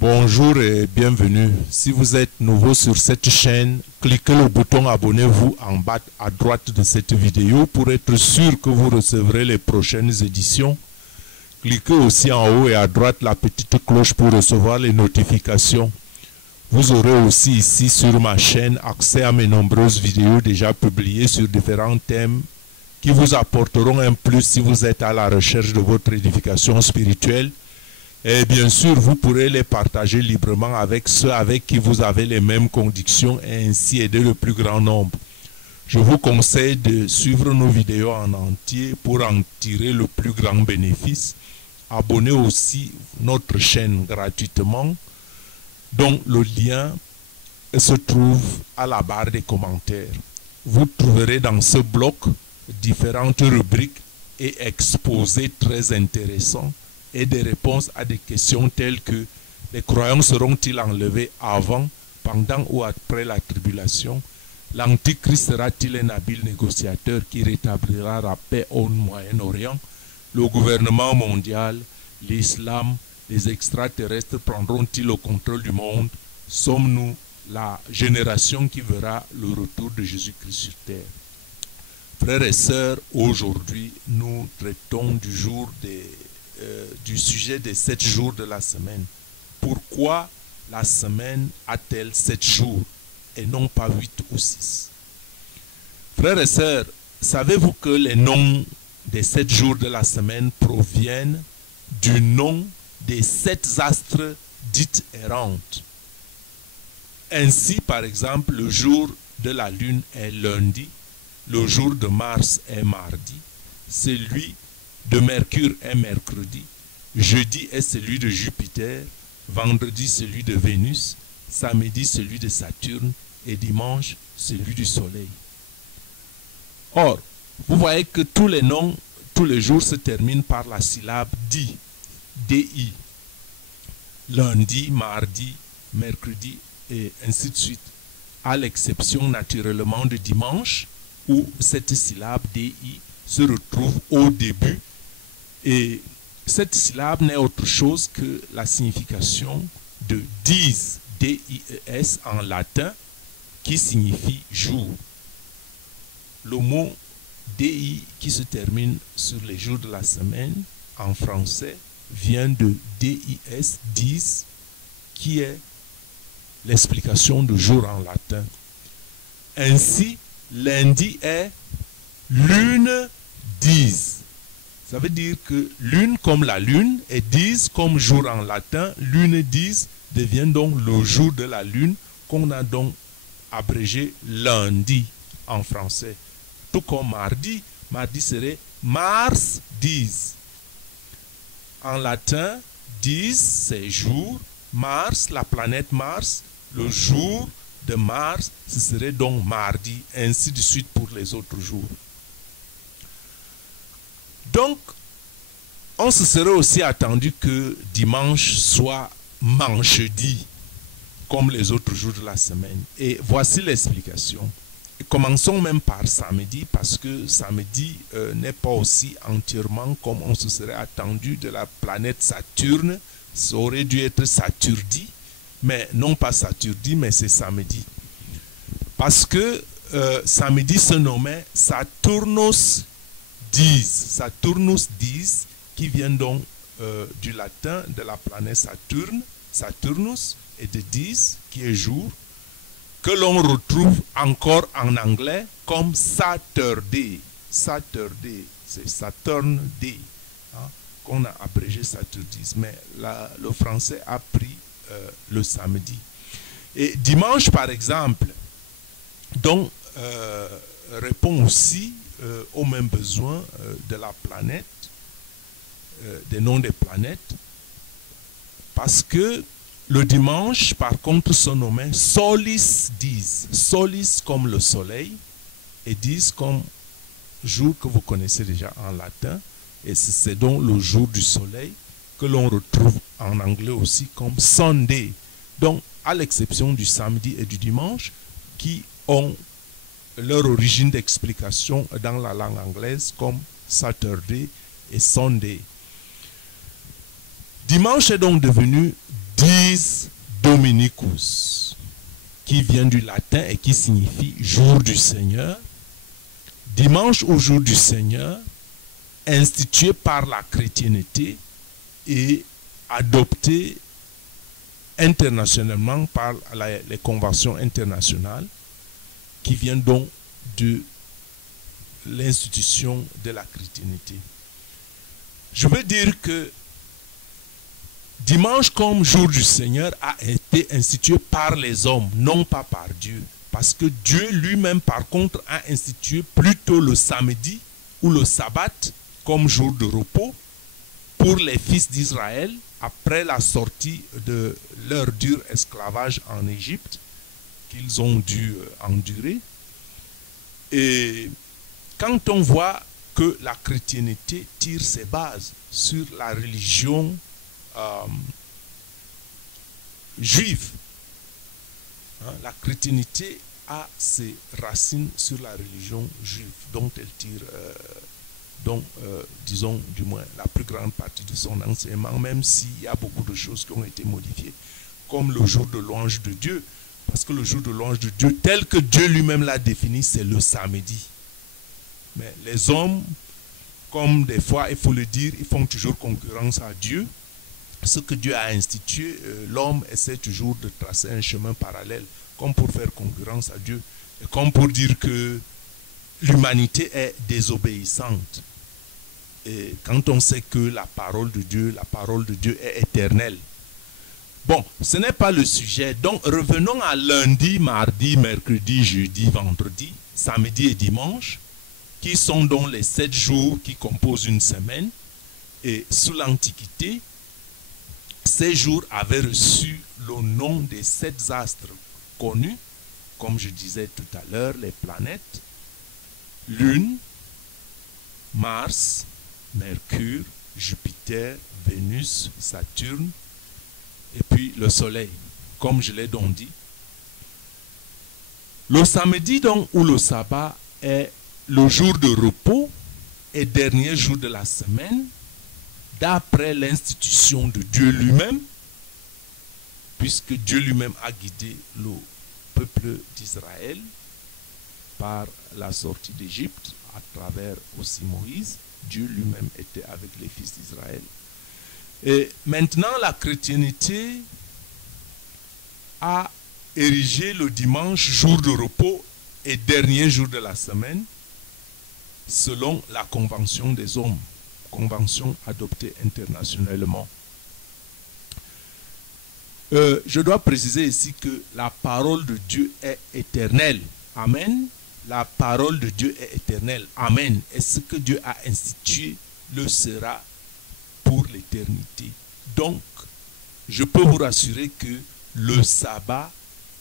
Bonjour et bienvenue. Si vous êtes nouveau sur cette chaîne, cliquez le bouton abonnez-vous en bas à droite de cette vidéo pour être sûr que vous recevrez les prochaines éditions. Cliquez aussi en haut et à droite la petite cloche pour recevoir les notifications. Vous aurez aussi ici sur ma chaîne accès à mes nombreuses vidéos déjà publiées sur différents thèmes qui vous apporteront un plus si vous êtes à la recherche de votre édification spirituelle. Et bien sûr, vous pourrez les partager librement avec ceux avec qui vous avez les mêmes convictions et ainsi aider le plus grand nombre. Je vous conseille de suivre nos vidéos en entier pour en tirer le plus grand bénéfice. Abonnez aussi notre chaîne gratuitement, dont le lien se trouve à la barre des commentaires. Vous trouverez dans ce bloc différentes rubriques et exposés très intéressants et des réponses à des questions telles que les croyants seront-ils enlevés avant, pendant ou après la tribulation? L'Antichrist sera-t-il un habile négociateur qui rétablira la paix au Moyen-Orient? Le gouvernement mondial, l'islam, les extraterrestres prendront-ils le contrôle du monde? Sommes-nous la génération qui verra le retour de Jésus-Christ sur terre? Frères et sœurs, aujourd'hui, nous traitons du sujet des 7 jours de la semaine. Pourquoi la semaine a-t-elle 7 jours et non pas 8 ou 6? Frères et sœurs, savez-vous que les noms des 7 jours de la semaine proviennent du nom des 7 astres dites errantes? Ainsi, par exemple, le jour de la lune est lundi, le jour de Mars est mardi, celui de Mercure est mercredi, jeudi est celui de Jupiter, vendredi celui de Vénus, samedi celui de Saturne et dimanche celui du Soleil. Or, vous voyez que tous les noms, tous les jours se terminent par la syllabe di, di. Lundi, mardi, mercredi et ainsi de suite. À l'exception naturellement de dimanche où cette syllabe di se retrouve au début. Et cette syllabe n'est autre chose que la signification de dies, D-I-E-S en latin, qui signifie jour. Le mot di qui se termine sur les jours de la semaine en français vient de dis, dies, qui est l'explication de jour en latin. Ainsi, lundi est lune dies. Ça veut dire que lune comme la lune et dies comme jour en latin, lune dies devient donc le jour de la lune qu'on a donc abrégé lundi en français. Tout comme mardi, mardi serait Mars dies. En latin, dies c'est jour, Mars, la planète Mars, le jour de Mars, ce serait donc mardi, ainsi de suite pour les autres jours. Donc, on se serait aussi attendu que dimanche soit manchedi, comme les autres jours de la semaine. Et voici l'explication. Commençons même par samedi, parce que samedi n'est pas aussi entièrement comme on se serait attendu de la planète Saturne. Ça aurait dû être Saturdi, mais non pas Saturdi, mais c'est samedi. Parce que samedi se nommait Saturnus dies, Saturnus dies, qui vient donc du latin de la planète Saturne, Saturnus, et de dies, qui est jour, que l'on retrouve encore en anglais comme Saturday. Saturday, c'est Saturn Day, hein, qu'on a abrégé Saturdays, mais le français a pris le samedi. Et dimanche, par exemple, donc, répond aussi aux mêmes besoins de la planète, des noms des planètes, parce que le dimanche, par contre, se nommait Solis dies. Solis comme le soleil et dies comme jour que vous connaissez déjà en latin. Et c'est donc le jour du soleil que l'on retrouve en anglais aussi comme Sunday. Donc, à l'exception du samedi et du dimanche, qui ont leur origine d'explication dans la langue anglaise comme Saturday et Sunday. Dimanche est donc devenu dies Dominicus, qui vient du latin et qui signifie jour du Seigneur. Dimanche au jour du Seigneur, institué par la chrétienté et adopté internationalement par les conventions internationales, qui viennent donc de l'institution de la chrétienté. Je veux dire que dimanche comme jour du Seigneur a été institué par les hommes, non pas par Dieu. Parce que Dieu lui-même, par contre, a institué plutôt le samedi ou le sabbat comme jour de repos pour les fils d'Israël après la sortie de leur dur esclavage en Égypte qu'ils ont dû endurer. Et quand on voit que la chrétienté tire ses bases sur la religion juive, la chrétienté a ses racines sur la religion juive dont elle tire, disons du moins la plus grande partie de son enseignement, même s'il y a beaucoup de choses qui ont été modifiées, comme le jour de louange de Dieu, parce que le jour de louange de Dieu, tel que Dieu lui-même l'a défini, c'est le samedi. Mais les hommes, comme des fois, il faut le dire, ils font toujours concurrence à Dieu. Ce que Dieu a institué, l'homme essaie toujours de tracer un chemin parallèle, comme pour faire concurrence à Dieu, et comme pour dire que l'humanité est désobéissante. Et quand on sait que la parole de Dieu est éternelle. Bon, ce n'est pas le sujet. Donc, revenons à lundi, mardi, mercredi, jeudi, vendredi, samedi et dimanche, qui sont donc les 7 jours qui composent une semaine. Et sous l'Antiquité, ces jours avaient reçu le nom des 7 astres connus, comme je disais tout à l'heure, les planètes, Lune, Mars, Mercure, Jupiter, Vénus, Saturne, et puis le Soleil, comme je l'ai donc dit. Le samedi donc, ou le sabbat, est le jour de repos et dernier jour de la semaine, d'après l'institution de Dieu lui-même, puisque Dieu lui-même a guidé le peuple d'Israël par la sortie d'Égypte, à travers aussi Moïse. Dieu lui-même était avec les fils d'Israël. Et maintenant, la chrétienté a érigé le dimanche, jour de repos et dernier jour de la semaine, selon la convention des hommes, convention adoptée internationalement. Je dois préciser ici que la parole de Dieu est éternelle. Amen. La parole de Dieu est éternelle. Amen. Et ce que Dieu a institué le sera pour l'éternité. Donc, je peux vous rassurer que le sabbat,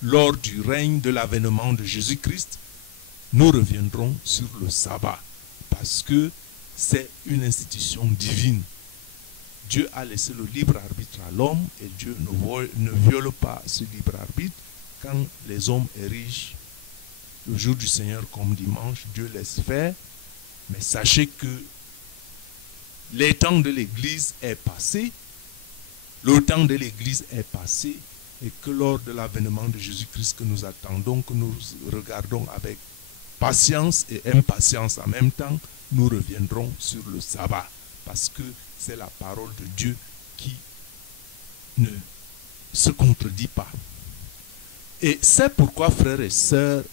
lors du règne de l'avènement de Jésus-Christ, nous reviendrons sur le sabbat. Parce que c'est une institution divine. Dieu a laissé le libre arbitre à l'homme et Dieu ne viole pas ce libre arbitre. Quand les hommes érigent le jour du Seigneur comme dimanche, Dieu laisse faire. Mais sachez que le temps de l'Église est passé. Le temps de l'Église est passé et que lors de l'avènement de Jésus-Christ que nous attendons, que nous regardons avec patience et impatience en même temps, nous reviendrons sur le sabbat. Parce que c'est la parole de Dieu qui ne se contredit pas. Et c'est pourquoi, frères et sœurs,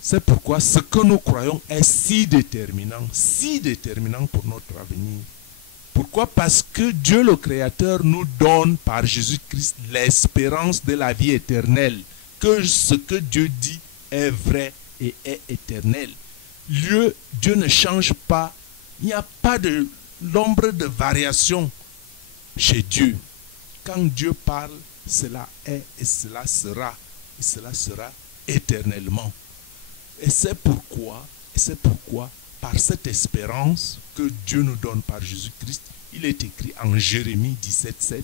c'est pourquoi ce que nous croyons est si déterminant pour notre avenir. Pourquoi? Parce que Dieu le Créateur nous donne par Jésus-Christ l'espérance de la vie éternelle. Que ce que Dieu dit est vrai et est éternel. Dieu ne change pas. Il n'y a pas de l'ombre de variation chez Dieu. Quand Dieu parle, cela est et cela sera. Et cela sera éternellement. Et c'est pourquoi, par cette espérance que Dieu nous donne par Jésus-Christ, il est écrit en Jérémie 17,7,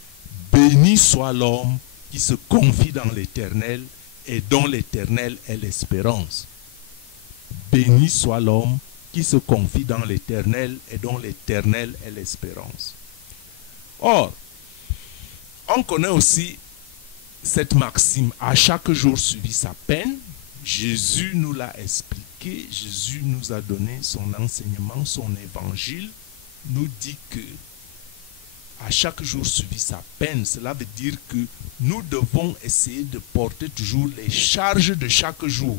« Béni soit l'homme qui se confie dans l'Éternel et dont l'Éternel est l'espérance. » Béni soit l'homme qui se confie dans l'Éternel et dont l'Éternel est l'espérance. Or, on connaît aussi cette maxime, à chaque jour suivi sa peine, Jésus nous l'a expliqué, Jésus nous a donné son enseignement, son évangile, nous dit que à chaque jour suivi sa peine, cela veut dire que nous devons essayer de porter toujours les charges de chaque jour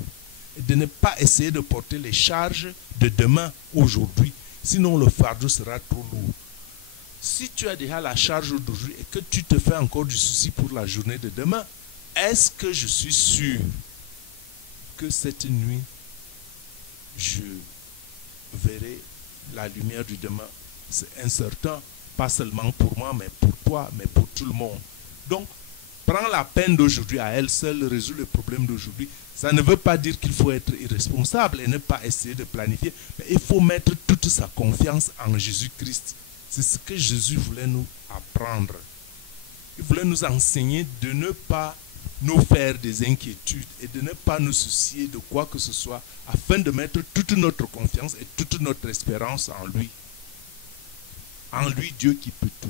et de ne pas essayer de porter les charges de demain, aujourd'hui, sinon le fardeau sera trop lourd. Si tu as déjà la charge d'aujourd'hui et que tu te fais encore du souci pour la journée de demain, est-ce que je suis sûr que cette nuit, je verrai la lumière du demain? C'est incertain, pas seulement pour moi, mais pour toi, mais pour tout le monde. Donc, prends la peine d'aujourd'hui à elle seule, résout le problème d'aujourd'hui. Ça ne veut pas dire qu'il faut être irresponsable et ne pas essayer de planifier, mais il faut mettre toute sa confiance en Jésus-Christ. C'est ce que Jésus voulait nous apprendre. Il voulait nous enseigner de ne pas nous faire des inquiétudes et de ne pas nous soucier de quoi que ce soit, afin de mettre toute notre confiance et toute notre espérance en lui. En lui, Dieu qui peut tout.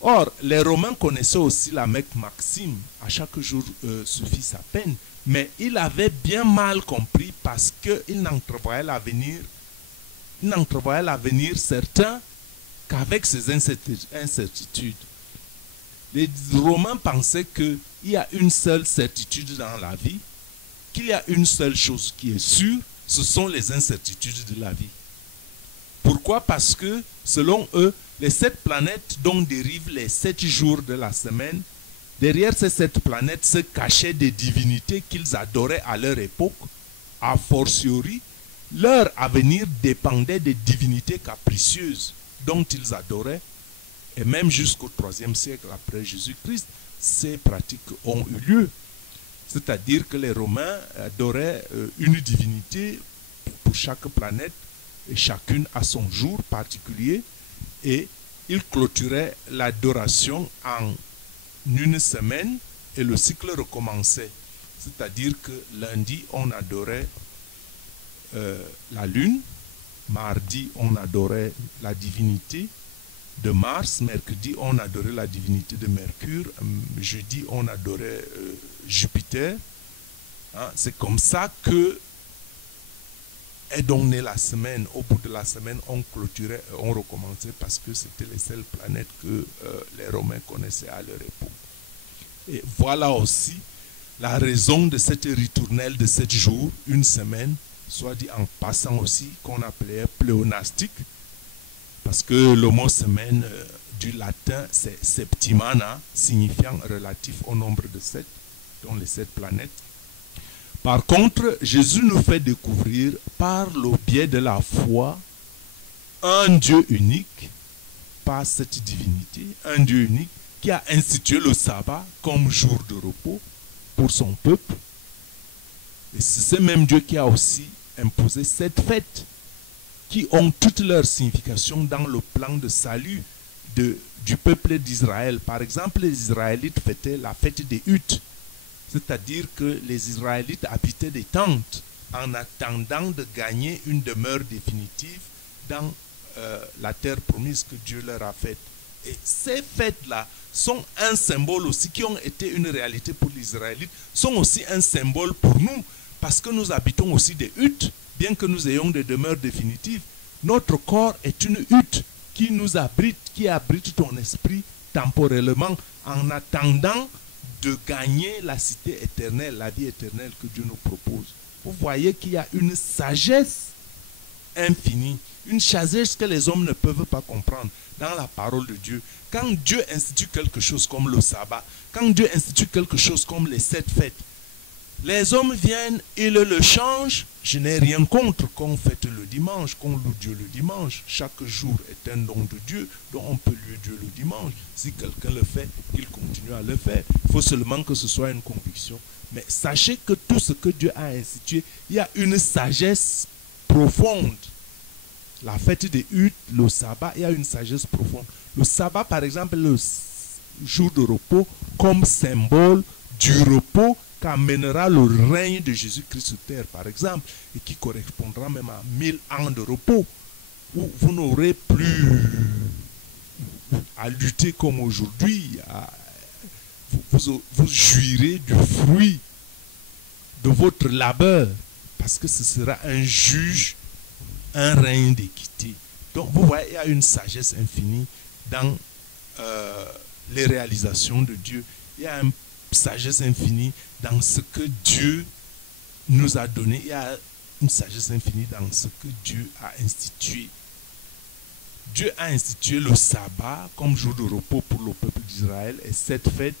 Or, les Romains connaissaient aussi la Mecque maxime, à chaque jour suffit sa peine, mais ils avaient bien mal compris parce qu'ils n'entrevoyaient l'avenir certain qu'avec ces incertitudes. Les Romains pensaient qu'il y a une seule certitude dans la vie, qu'il y a une seule chose qui est sûre, ce sont les incertitudes de la vie. Pourquoi? Parce que, selon eux, les 7 planètes dont dérivent les 7 jours de la semaine, derrière ces 7 planètes se cachaient des divinités qu'ils adoraient à leur époque. A fortiori, leur avenir dépendait des divinités capricieuses dont ils adoraient. Et même jusqu'au 3e siècle après Jésus-Christ, ces pratiques ont eu lieu. C'est-à-dire que les Romains adoraient une divinité pour chaque planète, et chacune à son jour particulier, et ils clôturaient l'adoration en une semaine et le cycle recommençait. C'est-à-dire que lundi, on adorait la lune, mardi, on adorait la divinité de Mars, mercredi, on adorait la divinité de Mercure, jeudi, on adorait Jupiter. Hein, c'est comme ça que est donc née la semaine. Au bout de la semaine, on clôturait, on recommençait parce que c'était les seules planètes que les Romains connaissaient à leur époque. Et voilà aussi la raison de cette ritournelle de 7 jours, une semaine, soit dit en passant aussi, qu'on appelait pléonastique, parce que le mot semaine du latin, c'est septimana, signifiant relatif au nombre de 7, dont les 7 planètes. Par contre, Jésus nous fait découvrir par le biais de la foi un Dieu unique, par cette divinité, un Dieu unique qui a institué le sabbat comme jour de repos pour son peuple. Et c'est ce même Dieu qui a aussi imposé cette fête, qui ont toute leur signification dans le plan de salut du peuple d'Israël. Par exemple, les Israélites fêtaient la fête des huttes. C'est-à-dire que les Israélites habitaient des tentes en attendant de gagner une demeure définitive dans la terre promise que Dieu leur a faite. Et ces fêtes-là sont un symbole aussi, qui ont été une réalité pour les Israélites, sont aussi un symbole pour nous, parce que nous habitons aussi des huttes, bien que nous ayons des demeures définitives. Notre corps est une hutte qui nous abrite, qui abrite ton esprit temporellement en attendant de gagner la cité éternelle, la vie éternelle que Dieu nous propose. Vous voyez qu'il y a une sagesse infinie, une sagesse que les hommes ne peuvent pas comprendre dans la parole de Dieu. Quand Dieu institue quelque chose comme le sabbat, quand Dieu institue quelque chose comme les 7 fêtes, les hommes viennent, ils le changent. Je n'ai rien contre qu'on fête le dimanche, qu'on loue Dieu le dimanche. Chaque jour est un don de Dieu, dont on peut louer Dieu le dimanche. Si quelqu'un le fait, qu'il continue à le faire. Il faut seulement que ce soit une conviction. Mais sachez que tout ce que Dieu a institué, il y a une sagesse profonde. La fête des huttes, le sabbat, il y a une sagesse profonde. Le sabbat, par exemple, le jour de repos, comme symbole du repos qu'amènera le règne de Jésus-Christ sur terre, par exemple, et qui correspondra même à 1000 ans de repos, où vous n'aurez plus à lutter comme aujourd'hui. Vous vous jouirez du fruit de votre labeur, parce que ce sera un juge, un règne d'équité. Donc vous voyez, il y a une sagesse infinie dans les réalisations de Dieu. Il y a une sagesse infinie dans ce que Dieu nous a donné. Il y a une sagesse infinie dans ce que Dieu a institué. Dieu a institué le sabbat comme jour de repos pour le peuple d'Israël et cette fête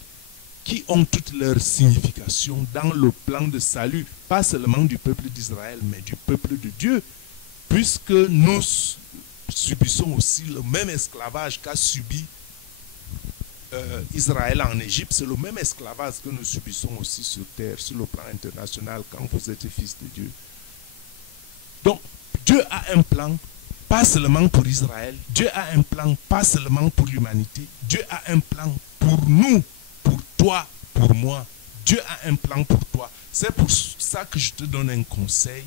qui ont toute leur signification dans le plan de salut, pas seulement du peuple d'Israël, mais du peuple de Dieu, puisque nous subissons aussi le même esclavage qu'a subi Israël en Égypte. C'est le même esclavage que nous subissons aussi sur terre, sur le plan international, quand vous êtes fils de Dieu. Donc, Dieu a un plan, pas seulement pour Israël. Dieu a un plan, pas seulement pour l'humanité. Dieu a un plan pour nous, pour toi, pour moi. Dieu a un plan pour toi. C'est pour ça que je te donne un conseil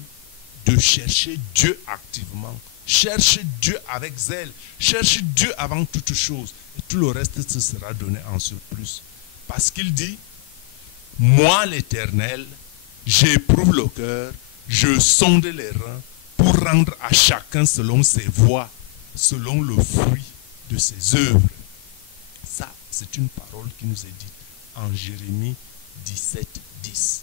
de chercher Dieu activement. Cherche Dieu avec zèle. Cherche Dieu avant toute chose. Et tout le reste se sera donné en surplus. Parce qu'il dit, moi l'Éternel, j'éprouve le cœur, je sonde les reins pour rendre à chacun selon ses voies, selon le fruit de ses œuvres. Ça, c'est une parole qui nous est dite en Jérémie 17, 10.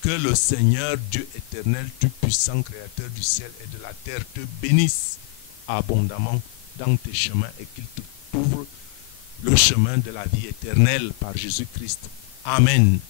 Que le Seigneur Dieu éternel, tout-puissant, créateur du ciel et de la terre, te bénisse abondamment dans tes chemins et qu'il te ouvre le chemin de la vie éternelle par Jésus-Christ. Amen.